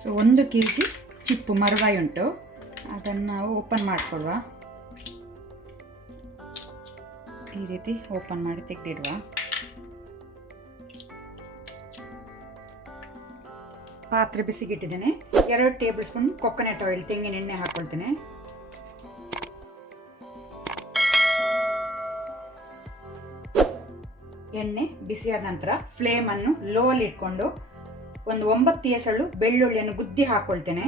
So 1 kg ಚಿಪ್ಪು ಮರವಾಯಿ ಉಂಟು, ಅದನ್ನು ನಾವು ಓಪನ್ ಮಾಡಿಕೊಡುವ. ಈ ರೀತಿ ಓಪನ್ ಮಾಡಿ ತೆಗೆದಿಡುವ. ಪಾತ್ರೆ ಬಿಸಿಗಿಟ್ಟಿದ್ದೇನೆ. 2 ಟೇಬಲ್ ಸ್ಪೂನ್ ಕೊಕೊನಟ್ ಆಯಿಲ್, ತೆಂಗಿನ ಎಣ್ಣೆ ಹಾಕ್ಕೊಳ್ತೇನೆ. ಎಣ್ಣೆ ಬಿಸಿಯಾದ ನಂತರ ಫ್ಲೇಮನ್ನು ಲೋ ಅಲ್ಲಿ ಇಟ್ಕೊಂಡು ಒಂದು 9 ಎಸಳು ಬೆಳ್ಳುಳ್ಳಿಯನ್ನು ಗುದ್ದಿ ಹಾಕ್ಕೊಳ್ತೇನೆ.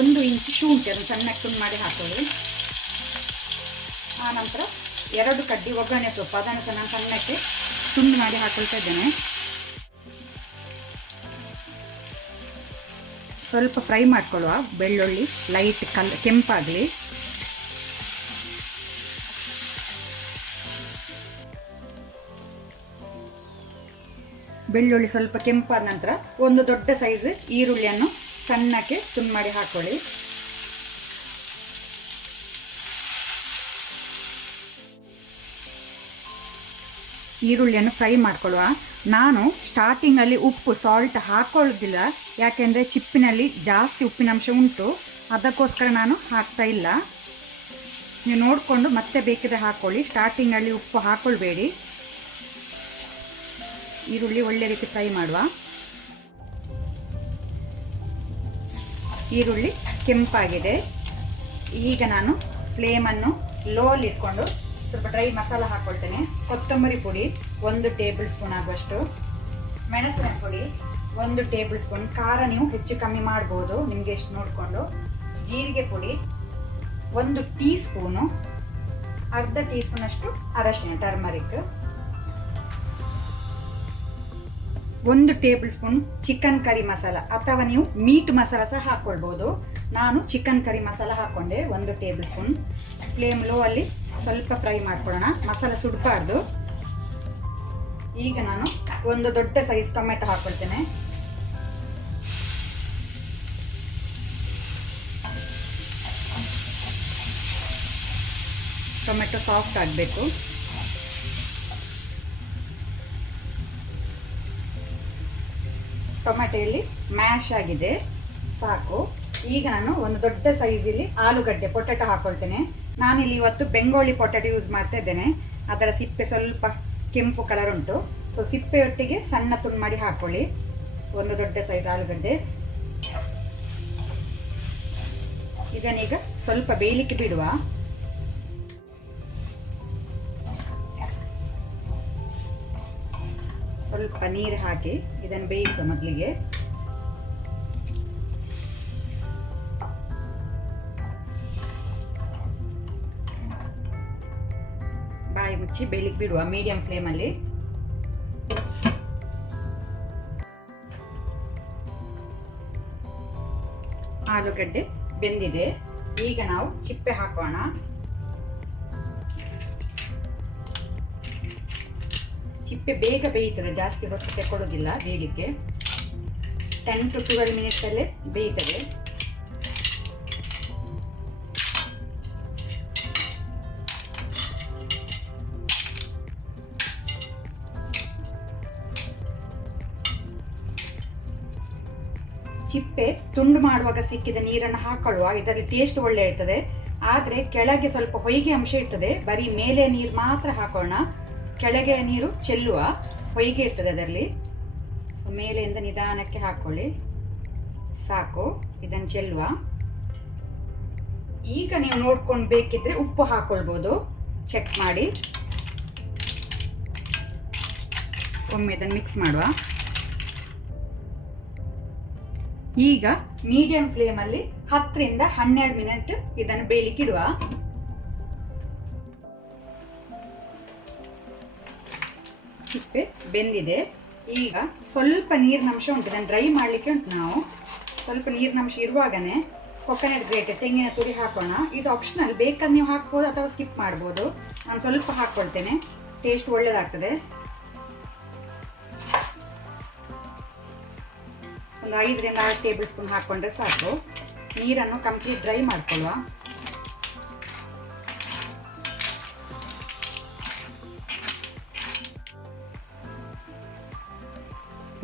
1 ಇಂಚು ಶುಂಠಿ ಅದನ್ನು ಸಣ್ಣಕ್ಕೆ ತುಂಡು ಮಾಡಿ ಹಾಕೊಳ್ಳಿ. ಆ ನಂತರ 2 ಕಡ್ಡಿ ಒಗ್ಗರಣೆ ಸೊಪ್ಪು, ಅದನ್ನು ಸಹ ನಾನು ಸಣ್ಣಕ್ಕೆ ತುಂಡು ಮಾಡಿ ಹಾಕೊಳ್ತಾ ಇದ್ದೇನೆ. ಸ್ವಲ್ಪ ಫ್ರೈ ಮಾಡ್ಕೊಳ್ಳುವ. ಬೆಳ್ಳುಳ್ಳಿ ಲೈಟ್ ಕೆಂಪಾಗಲಿ. ಬೆಳ್ಳುಳ್ಳಿ ಸ್ವಲ್ಪ ಕೆಂಪಾದ ನಂತರ 1 ದೊಡ್ಡ ಸೈಜ್ ಈರುಳ್ಳಿಯನ್ನು ಸಣ್ಣಕ್ಕೆ ತುಂಡು ಮಾಡಿ ಹಾಕೊಳ್ಳಿ. ಈರುಳ್ಳಿಯನ್ನು ಫ್ರೈ ಮಾಡ್ಕೊಳ್ಳುವ. ನಾನು ಸ್ಟಾರ್ಟಿಂಗಲ್ಲಿ ಉಪ್ಪು ಸಾಲ್ಟ್ ಹಾಕೊಳ್ಳೋದಿಲ್ಲ, ಯಾಕೆಂದರೆ ಚಿಪ್ಪಿನಲ್ಲಿ ಜಾಸ್ತಿ ಉಪ್ಪಿನಂಶ ಉಂಟು, ಅದಕ್ಕೋಸ್ಕರ ನಾನು ಹಾಕ್ತಾ ಇಲ್ಲ. ನೀವು ನೋಡಿಕೊಂಡು ಮತ್ತೆ ಬೇಕಿದ್ರೆ ಹಾಕ್ಕೊಳ್ಳಿ. ಸ್ಟಾರ್ಟಿಂಗಲ್ಲಿ ಉಪ್ಪು ಹಾಕ್ಕೊಳ್ಬೇಡಿ. ಈರುಳ್ಳಿ ಒಳ್ಳೆ ರೀತಿ ಫ್ರೈ ಮಾಡುವ. ಈರುಳ್ಳಿ ಕೆಂಪಾಗಿದೆ. ಈಗ ನಾನು ಫ್ಲೇಮನ್ನು ಲೋ ಅಲ್ಲಿ ಇಟ್ಕೊಂಡು ಸ್ವಲ್ಪ ಡ್ರೈ ಮಸಾಲ ಹಾಕ್ಕೊಳ್ತೇನೆ. ಕೊತ್ತಂಬರಿ ಪುಡಿ 1 ಟೇಬಲ್ ಸ್ಪೂನ್ ಆಗುವಷ್ಟು, ಮೆಣಸಿನ ಪುಡಿ 1 ಟೇಬಲ್ ಸ್ಪೂನ್, ಖಾರ ನೀವು ಹೆಚ್ಚು ಕಮ್ಮಿ ಮಾಡ್ಬೋದು ನಿಮಗೆ ಎಷ್ಟು ನೋಡಿಕೊಂಡು. ಜೀರಿಗೆ ಪುಡಿ 1 ಟೀ ಸ್ಪೂನು, ಅರ್ಧ ಟೀ ಸ್ಪೂನ್ ಅಷ್ಟು ಅರಶಿನ turmeric, 1 tablespoon chicken curry masala, ಅಥವಾ ನೀವು ಮೀಟ್ ಮಸಾಲ ಸಹ ಹಾಕ್ಕೊಳ್ಬೋದು. ನಾನು ಚಿಕನ್ ಕರಿ ಮಸಾಲ ಹಾಕ್ಕೊಂಡೆ 1 ಟೇಬಲ್ ಸ್ಪೂನ್. ಫ್ಲೇಮ್ ಲೋ ಅಲ್ಲಿ ಸ್ವಲ್ಪ ಫ್ರೈ ಮಾಡ್ಕೊಳ್ಳೋಣ, ಮಸಾಲ ಸುಡಬಾರ್ದು. ಈಗ ನಾನು 1 ದೊಡ್ಡ ಸೈಜ್ ಟೊಮೆಟೊ ಹಾಕ್ಕೊಳ್ತೇನೆ. ಟೊಮೆಟೊ ಸಾಫ್ಟ್ ಆಗಬೇಕು. ಟೊಮೆಟೊಯಲ್ಲಿ ಮ್ಯಾಶ್ ಆಗಿದೆ, ಸಾಕು. ಈಗ ನಾನು 1 ದೊಡ್ಡ ಸೈಜಲ್ಲಿ ಆಲೂಗಡ್ಡೆ ಪೊಟೆಟೊ ಹಾಕ್ಕೊಳ್ತೇನೆ. ನಾನಿಲ್ಲಿ ಇವತ್ತು ಬೆಂಗಾಳಿ ಪೊಟೆಟೊ ಯೂಸ್ ಮಾಡ್ತಾ ಇದ್ದೇನೆ. ಅದರ ಸಿಪ್ಪೆ ಸ್ವಲ್ಪ ಕೆಂಪು ಕಲರ್ ಉಂಟು. ಸೊ ಸಿಪ್ಪೆಯೊಟ್ಟಿಗೆ ಸಣ್ಣ ತುಂಡು ಮಾಡಿ ಹಾಕ್ಕೊಳ್ಳಿ. 1 ದೊಡ್ಡ ಸೈಜ್ ಆಲೂಗಡ್ಡೆ. ಇದನ್ನೀಗ ಸ್ವಲ್ಪ ಬೇಯಲಿಕ್ಕೆ ಬಿಡುವ. ಸ್ವಲ್ಪ ನೀರು ಹಾಕಿ ಇದನ್ನು ಬೇಯಿಸುವ. ಮೊದಲಿಗೆ ಬಾಯಿ ಮುಚ್ಚಿ ಬೇಯಲಿಕ್ಕೆ ಬಿಡುವ ಮೀಡಿಯಂ ಫ್ಲೇಮಲ್ಲಿ. ಆಲೂಗಡ್ಡೆ ಬೆಂದಿದೆ. ಈಗ ನಾವು ಚಿಪ್ಪೆ ಹಾಕೋಣ. ಚಿಪ್ಪೆ ಬೇಗ ಬೇಯ್ತದೆ, ಜಾಸ್ತಿ ಹೊತ್ತು ತೆಕ್ಕೊಳ್ಳೋದಿಲ್ಲ ಬೇಯಲಿಕ್ಕೆ. 10 to 12 ಮಿನಿಟ್ಸಲ್ಲೇ ಬೇಯ್ತದೆ. ಚಿಪ್ಪೆ ತುಂಡು ಮಾಡುವಾಗ ಸಿಕ್ಕಿದ ನೀರನ್ನು ಹಾಕೊಳ್ಳುವ. ಇದರಲ್ಲಿ ಟೇಸ್ಟ್ ಒಳ್ಳೆ ಇರ್ತದೆ, ಆದರೆ ಕೆಳಗೆ ಸ್ವಲ್ಪ ಹೊಯ್ಗೆ ಅಂಶ ಇರ್ತದೆ. ಬರೀ ಮೇಲೆ ನೀರು ಮಾತ್ರ ಹಾಕೋಣ, ಕೆಳಗೆ ನೀರು ಚೆಲ್ಲುವ, ಹೊಯ್ಗೆ ಇರ್ತದೆ ಅದರಲ್ಲಿ. ಸೊ ಮೇಲೆಯಿಂದ ನಿಧಾನಕ್ಕೆ ಹಾಕೊಳ್ಳಿ, ಸಾಕು. ಇದನ್ನು ಚೆಲ್ಲುವ. ಈಗ ನೀವು ನೋಡ್ಕೊಂಡು ಬೇಕಿದ್ರೆ ಉಪ್ಪು ಹಾಕೊಳ್ಬೋದು, ಚೆಕ್ ಮಾಡಿ. ಒಮ್ಮೆ ಇದನ್ನು ಮಿಕ್ಸ್ ಮಾಡುವ. ಈಗ ಮೀಡಿಯಂ ಫ್ಲೇಮಲ್ಲಿ 10 ರಿಂದ 12 ಮಿನಿಟ್ ಇದನ್ನು ಬೇಯಲಿಕ್ಕೆ ಇಡುವ. ಚಿಪ್ಪೆ ಬೆಂದಿದೆ. ಈಗ ಸ್ವಲ್ಪ ನೀರಿನಂಶ ಉಂಟು, ಇದನ್ನು ಡ್ರೈ ಮಾಡಲಿಕ್ಕೆ ಉಂಟು. ನಾವು ಸ್ವಲ್ಪ ನೀರಿನಂಶ ಇರುವಾಗನೇ ಕೊಕೊನಟ್ ಗ್ರೇಟ್ ತೆಂಗಿನ ತುರಿ ಹಾಕೋಣ. ಇದು ಆಪ್ಷನಲ್, ಬೇಕಾದ್ರೆ ನೀವು ಹಾಕ್ಬೋದು ಅಥವಾ ಸ್ಕಿಪ್ ಮಾಡ್ಬೋದು. ನಾನು ಸ್ವಲ್ಪ ಹಾಕ್ಕೊಳ್ತೇನೆ, ಟೇಸ್ಟ್ ಒಳ್ಳೆಯದಾಗ್ತದೆ. ಒಂದು 5 ರಿಂದ 6 ಟೇಬಲ್ ಸ್ಪೂನ್ ಹಾಕ್ಕೊಂಡ್ರೆ ಸಾಕು. ನೀರನ್ನು ಕಂಪ್ಲೀಟ್ ಡ್ರೈ ಮಾಡ್ಕೊಳ್ಳುವ.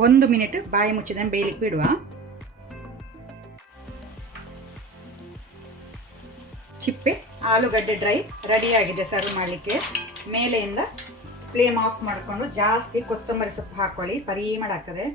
ಒಂದು ಮಿನಿಟ್ ಬಾಯಿ ಮುಚ್ಚಿದನ್ನು ಬೇಯಲಿಕ್ಕೆ ಬಿಡುವ. ಚಿಪ್ಪೆ ಆಲೂಗಡ್ಡೆ ಡ್ರೈ ರೆಡಿಯಾಗಿದೆ ಸರ್ವ್ ಮಾಡಲಿಕ್ಕೆ. ಮೇಲೆಯಿಂದ ಫ್ಲೇಮ್ ಆಫ್ ಮಾಡಿಕೊಂಡು ಜಾಸ್ತಿ ಕೊತ್ತಂಬರಿ ಸೊಪ್ಪು ಹಾಕೊಳ್ಳಿ, ಪರಿಮಳ ಆಗ್ತದೆ.